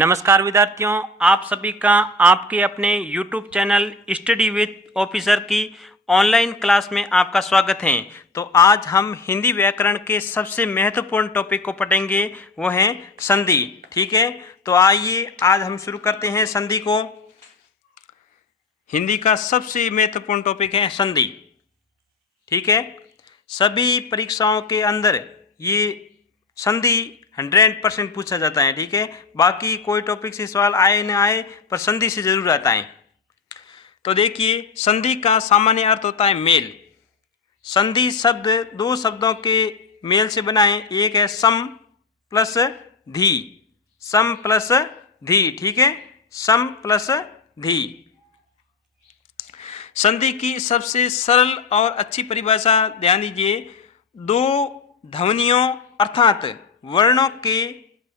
नमस्कार विद्यार्थियों, आप सभी का आपके अपने YouTube channel study with officer की ऑनलाइन क्लास में आपका स्वागत है। तो आज हम हिंदी व्याकरण के सबसे महत्वपूर्ण टॉपिक को पढ़ेंगे, वो है संधि। ठीक है, तो आइए आज हम शुरू करते हैं संधि को। हिंदी का सबसे महत्वपूर्ण टॉपिक है संधि। ठीक है, सभी परीक्षाओं के अंदर ये संधि 100% पूछा जाता है। ठीक है, बाकी कोई टॉपिक से सवाल आए न आए, पर संधि से जरूर आता है। तो देखिए, संधि का सामान्य अर्थ होता है मेल। संधि शब्द दो शब्दों के मेल से बना है, एक है सम प्लस धी। सम प्लस धी, ठीक है, सम प्लस धी। संधि की सबसे सरल और अच्छी परिभाषा ध्यान दीजिए, दो ध्वनियों अर्थात वर्णों के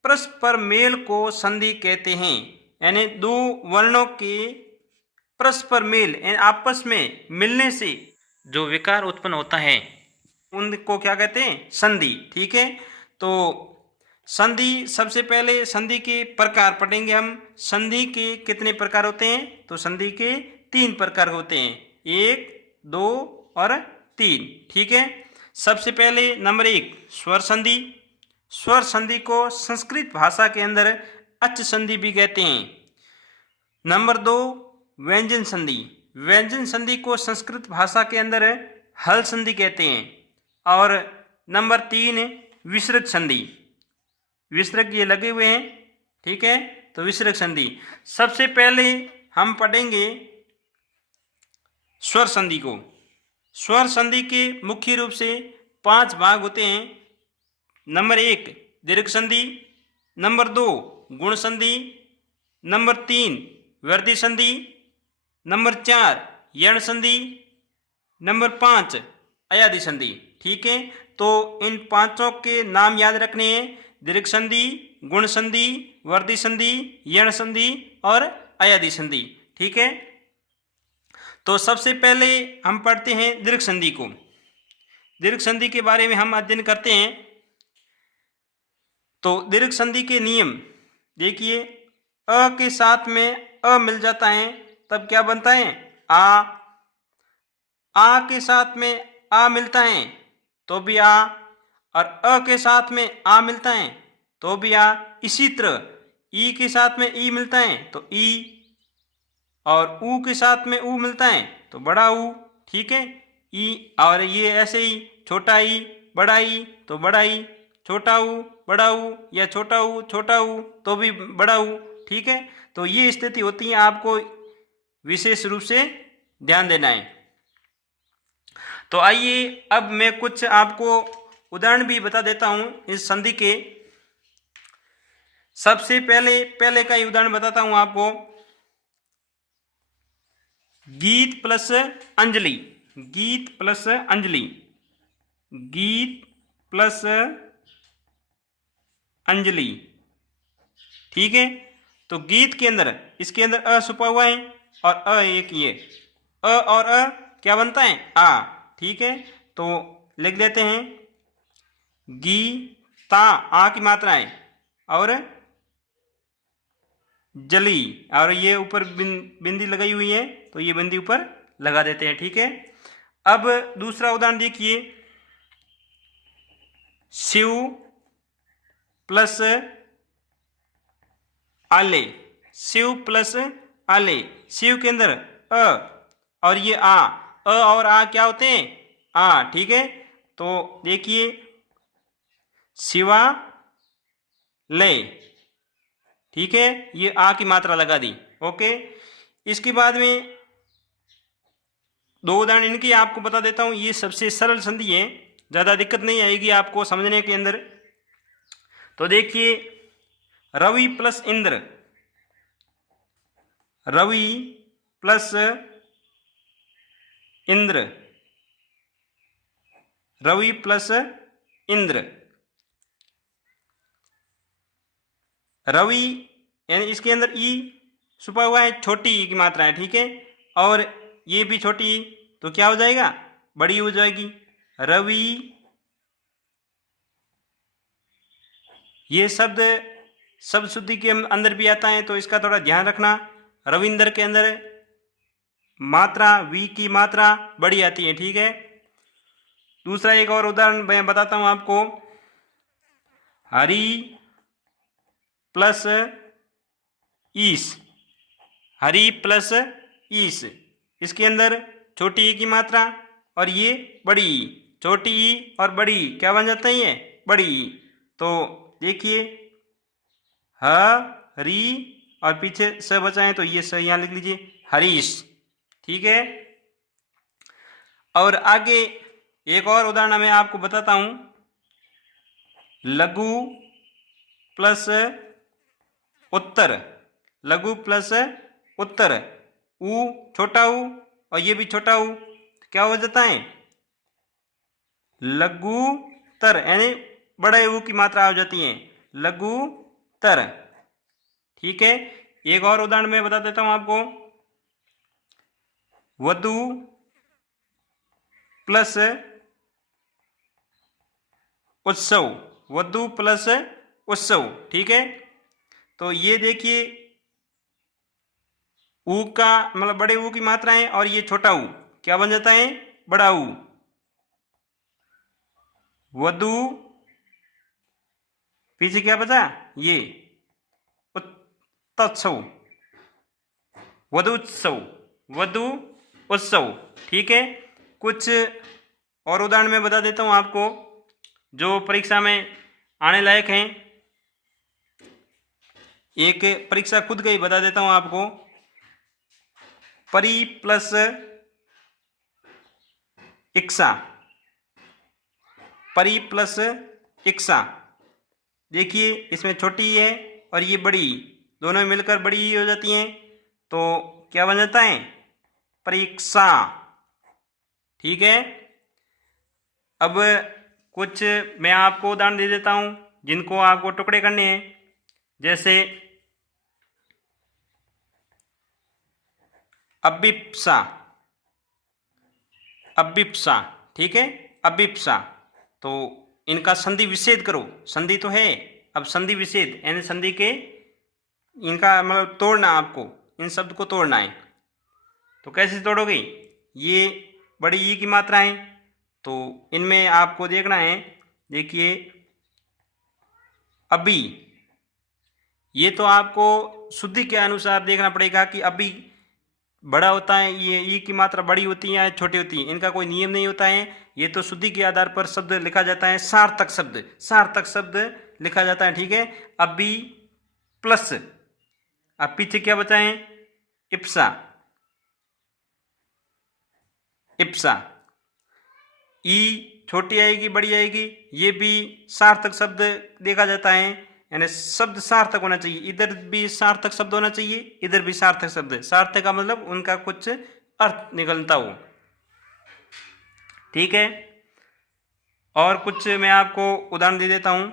परस्पर मेल को संधि कहते हैं। यानी दो वर्णों के परस्पर मेल, आपस में मिलने से जो विकार उत्पन्न होता है उनको क्या कहते हैं? संधि। ठीक है, तो संधि, सबसे पहले संधि के प्रकार पढ़ेंगे हम। संधि के कितने प्रकार होते हैं? तो संधि के 3 प्रकार होते हैं, 1, 2 और 3। ठीक है, सबसे पहले नंबर 1 स्वर संधि। स्वर संधि को संस्कृत भाषा के अंदर अच संधि भी कहते हैं। नंबर 2 व्यंजन संधि। व्यंजन संधि को संस्कृत भाषा के अंदर हल संधि कहते हैं। और नंबर 3 विसर्ग संधि। विसर्ग ये लगे हुए हैं, ठीक है, तो विसर्ग संधि। सबसे पहले हम पढ़ेंगे स्वर संधि को। स्वर संधि के मुख्य रूप से 5 भाग होते हैं। नंबर 1 दीर्घ संधि, नंबर 2 गुण संधि, नंबर 3 वृद्धि संधि, नंबर 4 यण संधि, नंबर 5 अयादि संधि। ठीक है, तो इन पांचों के नाम याद रखने हैं, दीर्घ संधि, गुण संधि, वृद्धि संधि, यण संधि और अयादि संधि। ठीक है, तो सबसे पहले हम पढ़ते हैं दीर्घ संधि को। दीर्घ संधि के बारे में हम अध्ययन करते हैं। तो दीर्घ संधि के नियम देखिए, अ के साथ में अ मिल जाता है तब क्या बनता है? आ के साथ में आ मिलता है तो भी आ, और अ के साथ में आ मिलता है तो भी आ। इसी तरह ई के साथ में ई मिलता है तो ई, और ऊ के साथ में ऊ मिलता है तो बड़ा ऊ। ठीक है, ई, और ये ऐसे ही छोटा ई बड़ा ई तो बड़ा ई, छोटा ऊ बड़ा ऊ, या छोटा ऊ तो भी बड़ा ऊ। ठीक है, तो ये स्थिति होती है, आपको विशेष रूप से ध्यान देना है। तो आइए अब मैं कुछ आपको उदाहरण भी बता देता हूं इस संधि के। सबसे पहले का ही उदाहरण बताता हूं आपको। गीत प्लस अंजलि। गीत प्लस अंजलि। गीत प्लस अंजलि। ठीक है, तो गीत के अंदर, इसके अंदर अ छुपा हुआ है और अ एक ये अ और अ क्या बनता है? आ। ठीक है, तो लिख देते हैं गी ता, आ की मात्रा है, और जली, और ये ऊपर बिंदी लगाई हुई है तो ये बिंदी ऊपर लगा देते हैं। ठीक है, अब दूसरा उदाहरण देखिए, शिव प्लस आले। शिव प्लस आले, शिव के अंदर अ और ये आ, अ और आ क्या होते हैं? आ। ठीक है, तो देखिए शिवा ले। ठीक है, ये आ की मात्रा लगा दी। ओके, इसके बाद में 2 उदाहरण इनकी आपको बता देता हूं। ये सबसे सरल संधि है, ज़्यादा दिक्कत नहीं आएगी आपको समझने के अंदर। तो देखिए, रवि प्लस इंद्र। रवि प्लस इंद्र। रवि प्लस इंद्र। रवि यानी इसके अंदर ई छुपा हुआ है, छोटी ई की मात्रा है। ठीक है, और ये भी छोटी ई तो क्या हो जाएगा? बड़ी हो जाएगी। रवि, ये शब्द शब्द शुद्धि के अंदर भी आता है, तो इसका थोड़ा ध्यान रखना। रविंद्र के अंदर मात्रा वी की मात्रा बड़ी आती है, ठीक है। दूसरा एक और उदाहरण मैं बताता हूं आपको। हरी प्लस ईस, हरी प्लस ईस, इसके अंदर छोटी ई की मात्रा और ये बड़ी ई, छोटी ई और बड़ी ई क्या बन जाता है, ये बड़ी ई। तो देखिए हरी और पीछे स बचा है, तो ये स यहाँ लिख लीजिए, हरीश, ठीक है। और आगे एक और उदाहरण मैं आपको बताता हूं। लघु प्लस उत्तर, लघु प्लस उत्तर, ऊ छोटा ऊ और ये भी छोटा ऊ, क्या हो जाता है, लघु तर, यानी बड़े ऊ की मात्रा हो जाती है, लघु तर, ठीक है। एक और उदाहरण मैं बता देता हूं आपको। वधु प्लस उत्सव, वधु प्लस उत्सव, ठीक है। तो ये देखिए ऊ का मतलब बड़े ऊ की मात्रा है और ये छोटा ऊ क्या बन जाता है, बड़ा ऊ। वधु पीछे क्या बचा, ये उत्सव, वधुत्सव, वधु उत्सव, ठीक है। कुछ और उदाहरण मैं बता देता हूं आपको जो परीक्षा में आने लायक हैं। एक परीक्षा खुद का ही बता देता हूं आपको। परी प्लस इक्सा, परी प्लस इक्सा, देखिए इसमें छोटी है और ये बड़ी, दोनों मिलकर बड़ी ही हो जाती हैं, तो क्या बन जाता है, परीक्षा, ठीक है। अब कुछ मैं आपको उदाहरण दे देता हूं जिनको आपको टुकड़े करने हैं। जैसे अभिप्सा, अभिप्सा, ठीक है, अभिप्सा, तो इनका संधि विच्छेद करो, संधि तो है, अब संधि विच्छेद यानी संधि के इनका मतलब तोड़ना, आपको इन शब्द को तोड़ना है। तो कैसे तोड़ोगे, ये बड़ी ई की मात्रा है, तो इनमें आपको देखना है। देखिए अभी, ये तो आपको शुद्धि के अनुसार देखना पड़ेगा कि अभी बड़ा होता है, ये ई की मात्रा बड़ी होती है या छोटी होती है, इनका कोई नियम नहीं होता है। ये तो शुद्धि के आधार पर शब्द लिखा जाता है, सार्थक शब्द, सार्थक शब्द लिखा जाता है, ठीक है। अभी प्लस, अब पीछे क्या बचा है, इप्सा, इप्सा, ई छोटी आएगी बड़ी आएगी, ये भी सार्थक शब्द देखा जाता है, यानी शब्द सार्थक होना चाहिए, इधर भी सार्थक शब्द होना चाहिए, इधर भी सार्थक शब्द, सार्थक का मतलब उनका कुछ अर्थ निकलता हो, ठीक है। और कुछ मैं आपको उदाहरण दे देता हूं।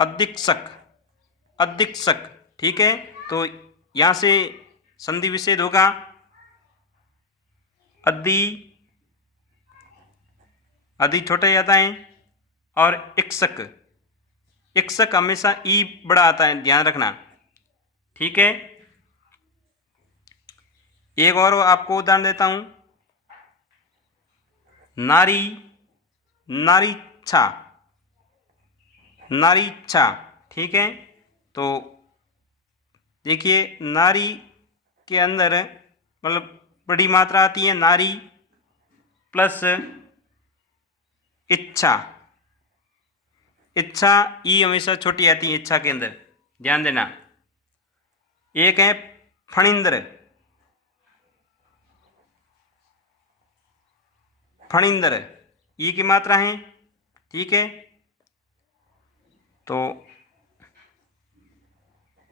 अधीक्षक, अधीक्षक, ठीक है। तो यहां से संधि विच्छेद होगा, अधि, अधि छोटा जाता है, और इक्षक, इक्षक हमेशा ई बड़ा आता है, ध्यान रखना, ठीक है। एक और आपको उदाहरण देता हूं। नारी, नारीच्छा, नारीच्छा, ठीक है। तो देखिए नारी के अंदर मतलब बड़ी मात्रा आती है, नारी प्लस इच्छा, इच्छा ई हमेशा छोटी आती है इच्छा के अंदर, ध्यान देना। एक है फणिंद्र, फणिंद्र ई की मात्रा है, ठीक है। तो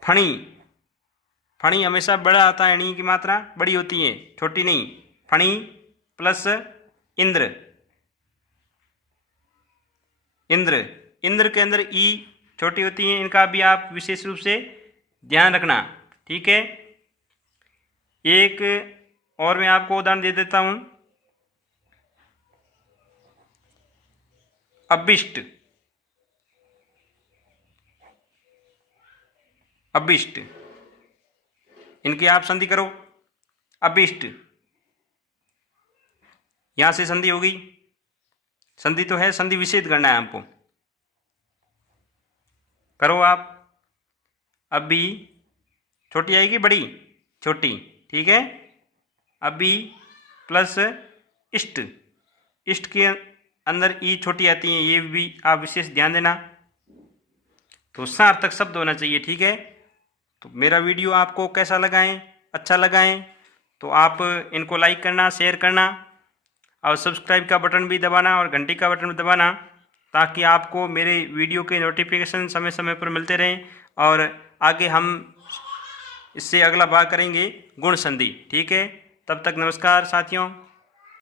फणी, फणी हमेशा बड़ा आता है, णी की मात्रा बड़ी होती है, छोटी नहीं, फणी प्लस इंद्र, इंद्र, इंद्र के अंदर ई छोटी होती है, इनका भी आप विशेष रूप से ध्यान रखना, ठीक है। एक और मैं आपको उदाहरण दे देता हूं। अभिष्ट, अभिष्ट, इनकी आप संधि करो, अभिष्ट, यहां से संधि होगी, संधि तो है, संधि विच्छेद करना है हमको, करो आप। अभी छोटी आएगी, बड़ी, छोटी, ठीक है। अभी प्लस इष्ट, इष्ट के अंदर ई छोटी आती है, ये भी आप विशेष ध्यान देना। तो सार्थक शब्द होना चाहिए, ठीक है। तो मेरा वीडियो आपको कैसा लगाएं, अच्छा लगाएं तो आप इनको लाइक करना, शेयर करना और सब्सक्राइब का बटन भी दबाना और घंटी का बटन भी दबाना, ताकि आपको मेरे वीडियो के नोटिफिकेशन समय समय पर मिलते रहें। और आगे हम इससे अगला भाग करेंगे गुण संधि, ठीक है। तब तक नमस्कार साथियों।